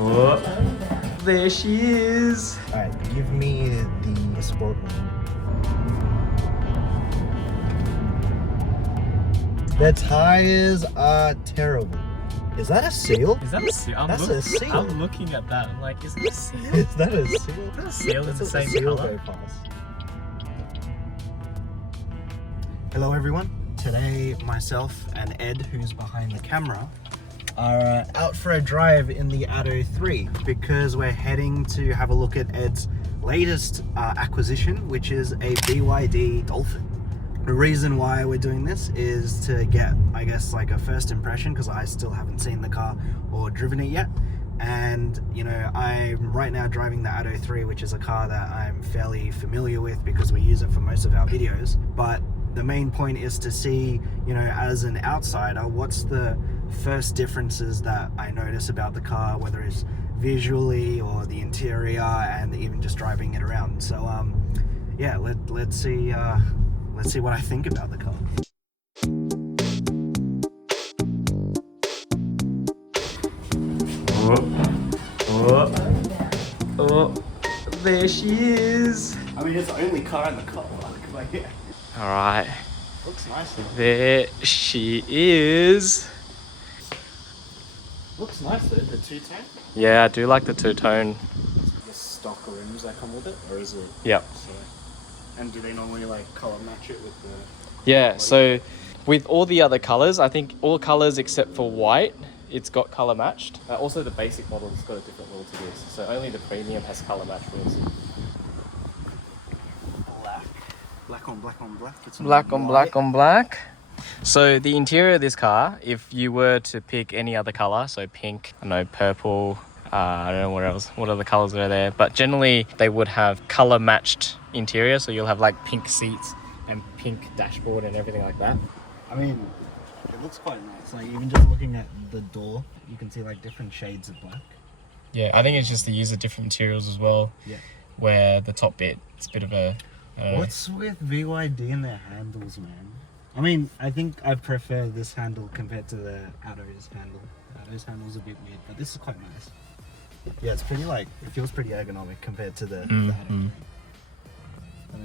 Oh, there she is. Alright, give me the sport mode. The tires are terrible. Is that a seal? Is that a seal? That's a seal. I'm looking at that. I'm like, is that a seal? Is that a seal? Is that a seal in the same color? Hello everyone. Today myself and Ed, who's behind the camera, are out for a drive in the Atto3 because we're heading to have a look at Ed's latest acquisition, which is a BYD Dolphin. The reason why we're doing this is to get, I guess, like a first impression, because I still haven't seen the car or driven it yet. And you know, I'm right now driving the Atto3, which is a car that I'm fairly familiar with because we use it for most of our videos. But the main point is to see, you know, as an outsider, what's the first differences that I notice about the car, whether it's visually or the interior and even just driving it around. So yeah, let's see what I think about the car. Oh, there she is. I mean, it's the only car in the car park, but yeah. All right, Looks nice though. there she is. Looks nice though, the two-tone. Yeah, I do like the two-tone. The stock rims that come with it, or is it? Yep. So, and do they normally like color match it with the? Yeah, so with all the other colors, I think all colors except for white, it's got color matched. Also, the basic model has got a different wheel to this, so only the premium has color matched wheels. Black on black on black. It's Black on black on black. So the interior of this car, if you were to pick any other color, so pink, I don't know, purple, I don't know what else, what other colors are there, but generally they would have color matched interior, so you'll have like pink seats and pink dashboard and everything like that. I mean, it looks quite nice. Like even just looking at the door, you can see like different shades of black. Yeah, I think it's just to use the different materials as well. Yeah. Where the top bit, it's a bit of a... What's with BYD and their handles, man? I mean, I think I prefer this handle compared to the Atto's handle. The Atto's handle's a bit weird, but this is quite nice. Yeah, it's pretty like, it feels pretty ergonomic compared to the Atto. And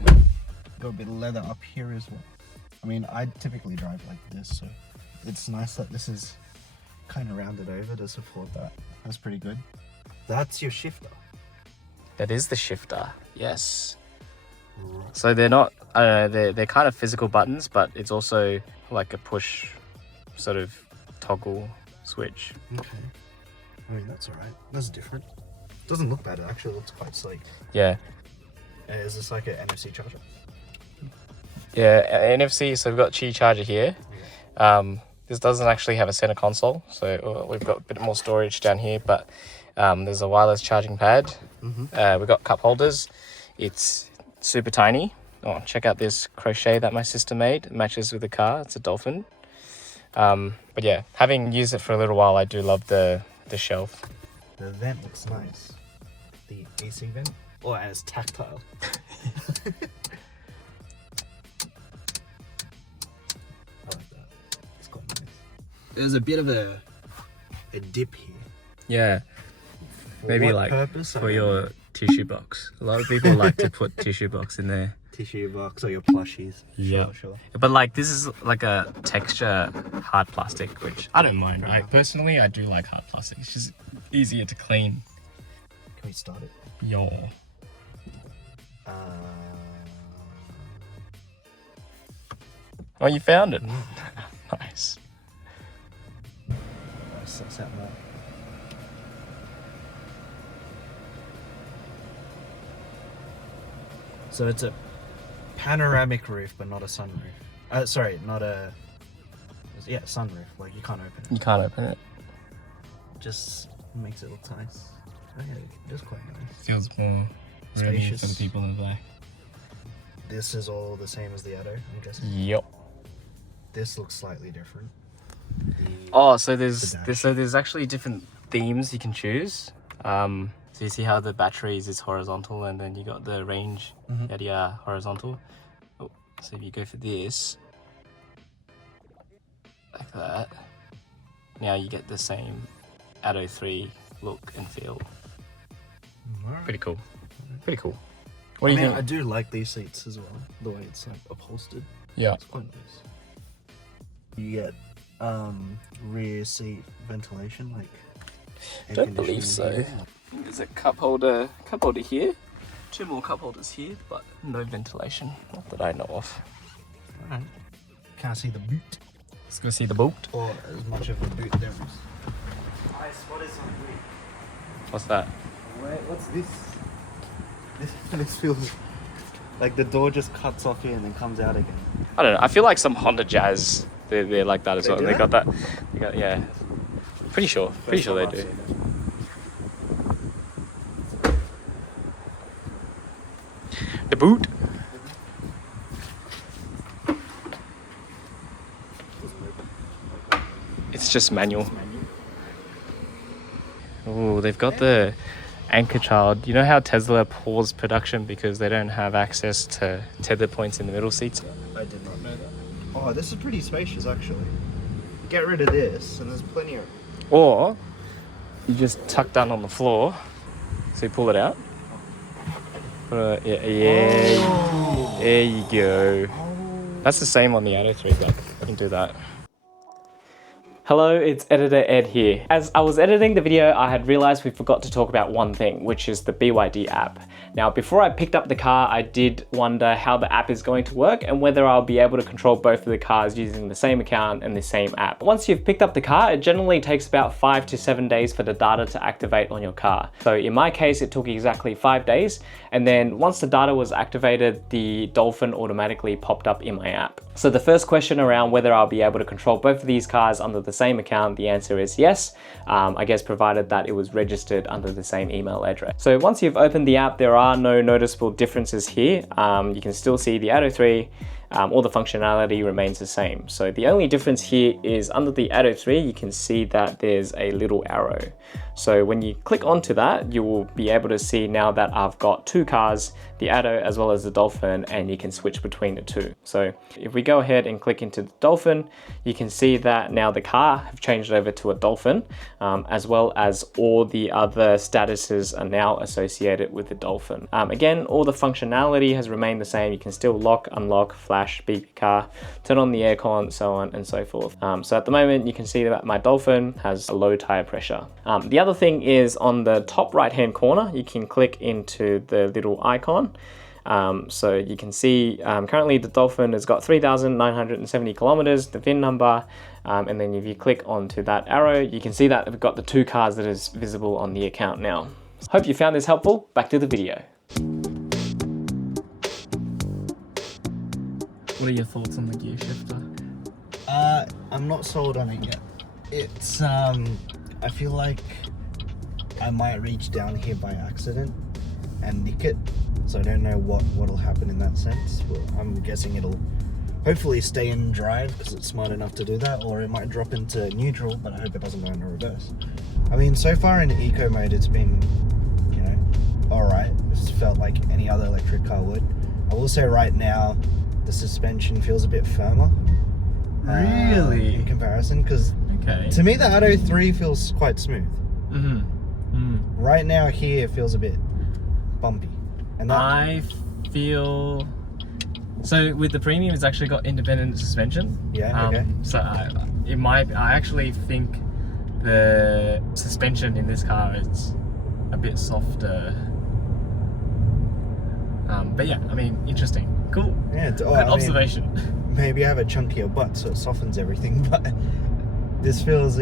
then got a bit of leather up here as well. I mean, I typically drive like this, so it's nice that this is kind of rounded over to support that. That's pretty good. That's your shifter. That is the shifter, yes. So they're not, I don't know, they're kind of physical buttons, but it's also like a push sort of toggle switch. Okay. I mean, that's alright. That's different. Doesn't look bad, it actually looks quite sleek. Yeah. Is this like an NFC charger? Yeah, NFC, so we've got Qi charger here. This doesn't actually have a center console, so we've got a bit more storage down here, but there's a wireless charging pad. We've got cup holders. It's super tiny. Oh, check out this crochet that my sister made. It matches with the car. It's a Dolphin. But yeah, having used it for a little while, I do love the shelf. The vent looks nice. The AC vent. Oh, and it's tactile. I like that. It's quite nice. There's a bit of a dip here. Yeah. For maybe what like purpose? for your tissue box. A lot of people like to put tissue box in there. Tissue box or your plushies. Yeah. Sure. But like this is like a texture hard plastic, which I don't mind. I do like hard plastic. It's just easier to clean. Can we start it? Yo. Oh, you found it. Nice. Sucks out more. So it's a panoramic roof, but not a sunroof. Sorry, not a... Yeah, sunroof. Like, you can't open it. You can't open it. Just makes it look nice. Yeah, it is quite nice. Feels more roomy Spacious. for the people in the back. This is all the same as the Atto, I'm guessing. Yep. This looks slightly different. So there's actually different themes you can choose. So you see how the batteries is horizontal, and then you got the range area horizontal. Oh, so if you go for this, like that, now you get the same Atto3 look and feel. Alright. Pretty cool. Pretty cool. What do you think? I do like these seats as well, the way it's like upholstered. Yeah. It's quite nice. You get rear seat ventilation, like air Don't believe conditioning so. here. I think there's a cup holder here. 2 more cup holders here, but no ventilation. Not that I know of. Alright. Can't see the boot. Let's go see the boot. Or as much of a boot there is. Nice, what is on boot? What's that? Wait, what's this? This feels like the door just cuts off here and then comes out again. I don't know. I feel like some Honda Jazz, they're like that as well. do They that? got that. They got, yeah. Pretty sure they do. The boot. It's just manual. Oh, they've got the anchor child. You know how Tesla paused production because they don't have access to tether points in the middle seats? I did not know that. Oh, this is pretty spacious actually. Get rid of this and there's plenty of... Or you just tuck down on the floor, so you pull it out. Yeah. Oh. There you go. That's the same on the Atto3, but I can do that. Hello, it's Editor Ed here. As I was editing the video, I had realized we forgot to talk about one thing, which is the BYD app. Now, before I picked up the car, I did wonder how the app is going to work and whether I'll be able to control both of the cars using the same account and the same app. Once you've picked up the car, it generally takes about 5 to 7 days for the data to activate on your car. So in my case, it took exactly 5 days. And then once the data was activated, the Dolphin automatically popped up in my app. So the first question around whether I'll be able to control both of these cars under the same account, the answer is yes. I guess provided that it was registered under the same email address. So once you've opened the app, there are no noticeable differences here. You can still see the Atto3, all the functionality remains the same. So the only difference here is under the Atto3, you can see that there's a little arrow. So when you click onto that, you will be able to see now that I've got 2 cars, the Atto as well as the Dolphin, and you can switch between the 2. So if we go ahead and click into the Dolphin, you can see that now the car have changed over to a Dolphin, as well as all the other statuses are now associated with the Dolphin. Again, all the functionality has remained the same. You can still lock, unlock, flash, beep your car, turn on the aircon, so on and so forth. So at the moment, you can see that my Dolphin has a low tire pressure. The other thing is on the top right hand corner, you can click into the little icon. So you can see currently the Dolphin has got 3,970 kilometers, the VIN number, and then if you click onto that arrow, you can see that we've got the 2 cars that is visible on the account now. Hope you found this helpful. Back to the video. What are your thoughts on the gear shifter? I'm not sold on it yet. It's I feel like I might reach down here by accident and nick it, so I don't know what'll happen in that sense. But I'm guessing it'll hopefully stay in drive because it's smart enough to do that, or it might drop into neutral, but I hope it doesn't go into reverse. I mean, so far in eco mode it's been, you know, alright. It's felt like any other electric car would. I will say right now the suspension feels a bit firmer. Really? In comparison, because to me the Atto3 feels quite smooth. Right now here it feels a bit bumpy. And that, I feel so with the premium, it's actually got independent suspension. Yeah. Okay. So I actually think the suspension in this car is a bit softer. But yeah, I mean, interesting, cool. Yeah. Good observation. Maybe I have a chunkier butt, so it softens everything. But this feels,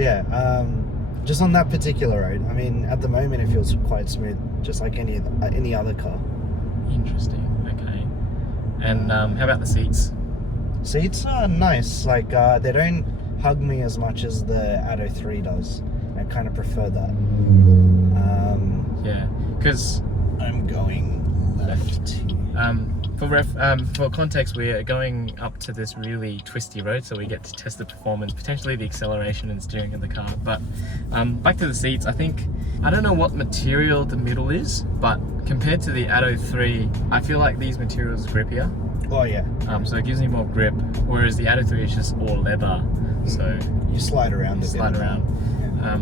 just on that particular road. I mean, at the moment it feels quite smooth, just like any other car. Interesting. Okay. And how about the seats? Seats are nice. Like they don't hug me as much as the Atto3 does. I kind of prefer that. Yeah, because I'm going left. For context, we're going up to this really twisty road, so we get to test the performance, potentially the acceleration and steering of the car. But back to the seats, I don't know what material the middle is, but compared to the Atto3, I feel like these materials are grippier. Oh yeah. So it gives me more grip, whereas the Atto3 is just all leather, so you slide around. Yeah.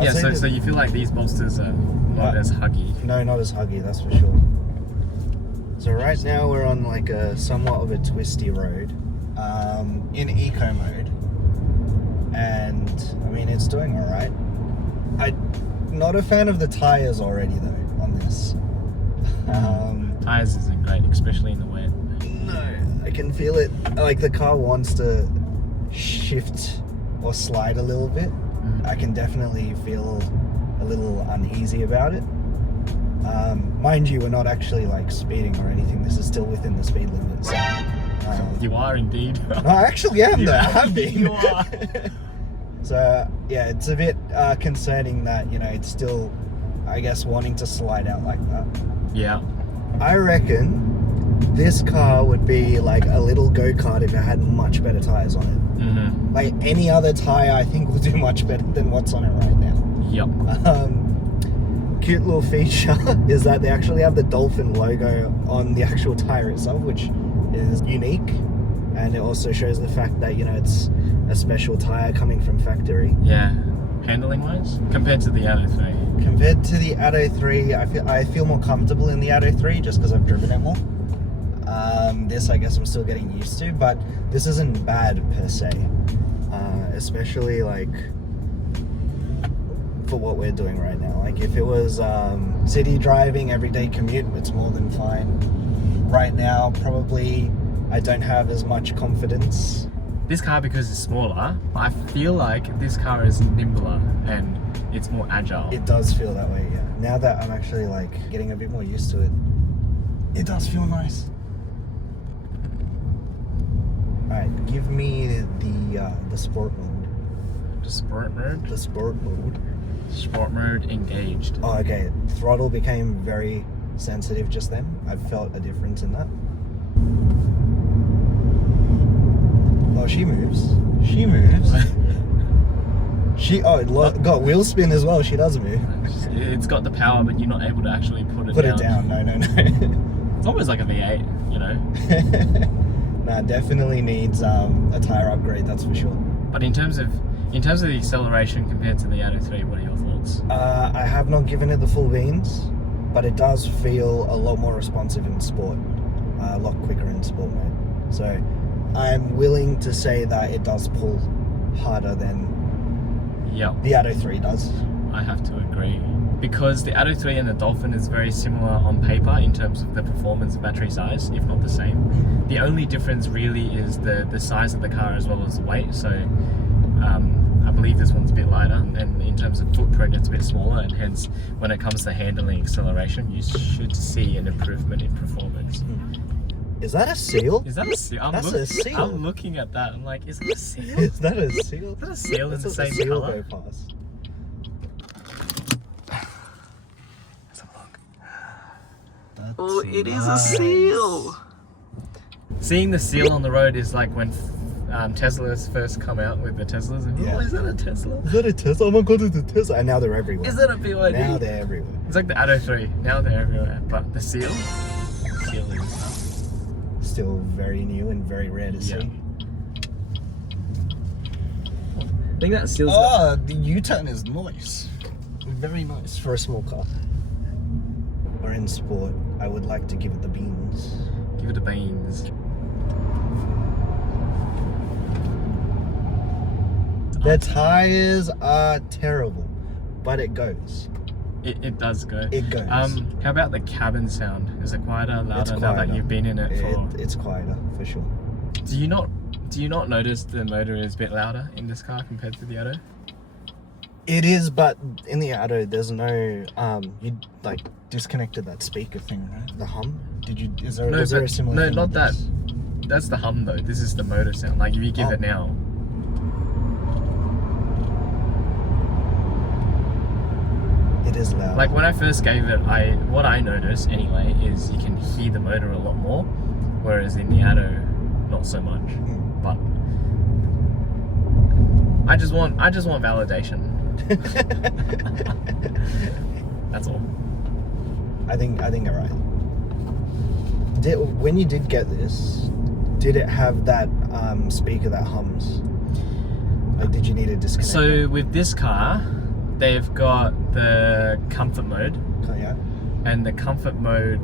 Yeah, so you feel like these bolsters are not as huggy. No, not as huggy, that's for sure. So right now we're on like a somewhat of a twisty road, in eco mode, and I mean it's doing all right. I'm not a fan of the tires already though on this. Tyres isn't great, especially in the wet. No, I can feel it. Like the car wants to shift or slide a little bit. I can definitely feel a little uneasy about it. Mind you, we're not actually like speeding or anything. This is still within the speed limit. So, You are indeed. no, I actually am. Though. I have been. You are. So yeah, it's a bit concerning that it's still, I guess, wanting to slide out like that. Yeah. I reckon this car would be like a little go-kart if it had much better tires on it. Mm-hmm. Like any other tire, I think will do much better than what's on it right now. Yep. Cute little feature is that they actually have the Dolphin logo on the actual tire itself, which is unique, and it also shows the fact that it's a special tire coming from factory. Yeah. Handling wise, compared to the Atto3. Compared to the Atto3, I feel more comfortable in the Atto3 just because I've driven it more. This I guess I'm still getting used to, but this isn't bad per se, especially like for what we're doing right now. Like if it was city driving, everyday commute, it's more than fine. Right now, probably I don't have as much confidence. This car, because it's smaller, I feel like this car is nimbler and it's more agile. It does feel that way, yeah. Now that I'm actually like getting a bit more used to it, it does feel nice. Alright, give me the sport mode. The sport mode? The sport mode. Sport mode engaged. Oh, okay. Throttle became very sensitive just then. I felt a difference in that. Oh, she moves. She moves. Got wheel spin as well. She does move. It's got the power, but you're not able to actually put it down. No. It's almost like a V8, Nah, definitely needs a tire upgrade. That's for sure. But in terms of the acceleration compared to the Atto3, what are your thoughts? I have not given it the full beans, but it does feel a lot more responsive in sport, a lot quicker in sport mode. So I'm willing to say that it does pull harder than the Atto3 does. I have to agree. Because the Atto3 and the Dolphin is very similar on paper in terms of the performance and battery size, if not the same. The only difference really is the size of the car as well as the weight. So I believe this one's a bit lighter, and in terms of footprint it's a bit smaller, and hence when it comes to handling acceleration you should see an improvement in performance. Is that a seal? Is that a seal? That's a seal. I'm looking at that. I'm like, is that a seal? Is that a seal? Is that a seal in the same seal colour? go past. Let's have a look. That's Oh, it is a nice. seal. Seeing the seal on the road is like when Teslas first come out with the Teslas. And, Yeah. oh, is that a Tesla? Is that a Tesla? Oh my god, it's a Tesla. And now they're everywhere. Is that a BYD? Now they're everywhere. It's like the Atto3. Now they're everywhere. But the seal is Still very new and very rare to see. I think that seal's The U-turn is nice. Very nice for a small car. Or in sport, I would like to give it the beans. Give it a beans. The tires are terrible, but it goes. It does go. It goes. How about the cabin sound? Is it quieter, louder now that you've been in it for? It's quieter for sure. Do you not notice the motor is a bit louder in this car compared to the Atto? It is, but in the Atto, there's no you like disconnected that speaker thing, right? The hum. Was there a similar? No, thing not with that. this? That's the hum though. This is the motor sound. Like if you give it now. It is loud. Like when I first gave it, what I noticed anyway is you can hear the motor a lot more, whereas in the Atto, not so much. But I just want validation. That's all. I think you're right. When you did get this, did it have that speaker that hums? Like, did you need to disconnect? So with this car, they've got the comfort mode, So yeah. and the comfort mode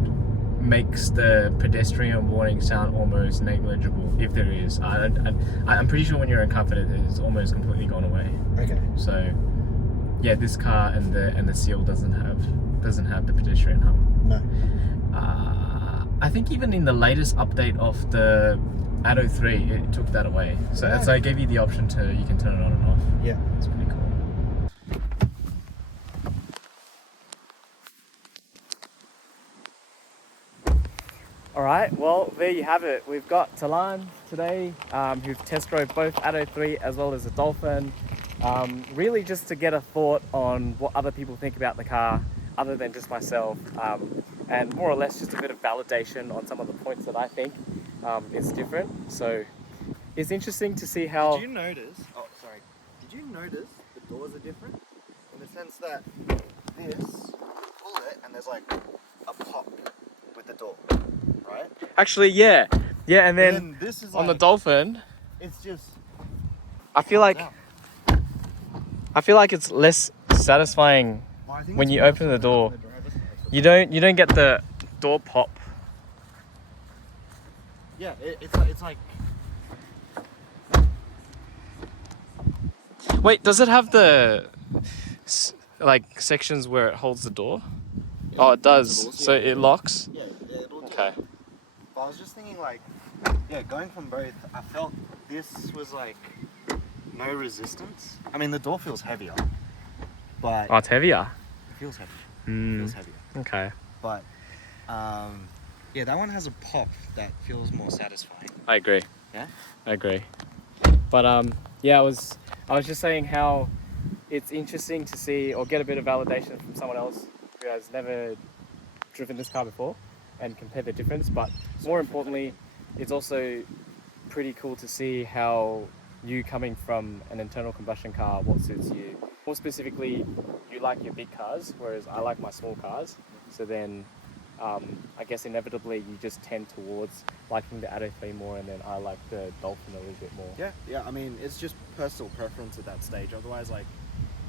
makes the pedestrian warning sound almost negligible, if there is. I'm pretty sure when you're in comfort, it's almost completely gone away. Okay. So, yeah, this car and the Seal doesn't have the pedestrian hum. No. I think even in the latest update of the Atto3, it took that away. So, Yeah. so it gave you the option you can turn it on and off. Yeah. It's pretty cool. Alright, well there you have it. We've got Tilan today, who've test drove both Atto3 as well as the Dolphin. Really just to get a thought on what other people think about the car, other than just myself. And more or less just a bit of validation on some of the points that I think is different. So it's interesting to see how... Did you notice, did you notice the doors are different? In the sense that this, pull it and there's like a pop with the door, right? Actually, yeah. Yeah, and then this is on the like, Dolphin, it's just... I feel like it's less satisfying Well, I think when it's you more open the so door. on the driver's side. You don't get the door pop. Yeah, it's like... Wait, does it have the like sections where it holds the door? Oh, it does. So it locks. Yeah, it'll do Okay. it. But I was just thinking like, yeah, going from both, I felt this was like no resistance. I mean, the door feels heavier, but Oh, it's heavier. it feels heavier. It feels heavier. Okay. But yeah, that one has a pop that feels more satisfying. I agree. Yeah. I agree. But yeah, I was just saying how it's interesting to see or get a bit of validation from someone else who has never driven this car before and compare the difference. But more importantly, it's also pretty cool to see how you coming from an internal combustion car, what suits you. More specifically, you like your big cars, whereas I like my small cars. So then I guess inevitably you just tend towards liking the Atto3 more, and then I like the Dolphin a little bit more. Yeah. I mean, it's just personal preference at that stage. Otherwise, like,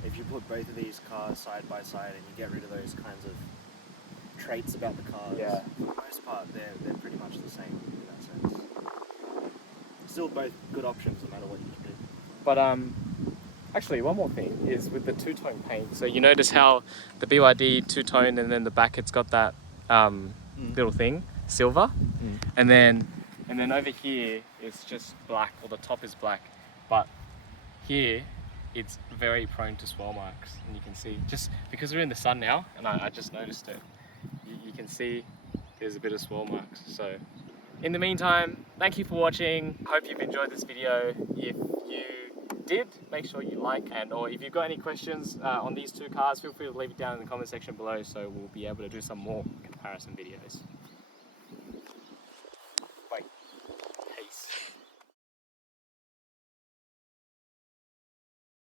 if you put both of these cars side by side and you get rid of those kinds of traits about the cars, Yeah. for the most part, they're pretty much the same in that sense. Still both good options no matter what you can do. But actually, one more thing is with the two-tone paint. So you notice how the BYD two-tone, and then the back it's got that little thing, silver, and then over here it's just black, or the top is black, but here it's very prone to swirl marks, and you can see just because we're in the sun now, and I just noticed it. You can see there's a bit of swirl marks. So in the meantime, thank you for watching. Hope you've enjoyed this video. If you did, make sure you like, or if you've got any questions on these two cars, feel free to leave it down in the comment section below, so we'll be able to do some more comparison videos.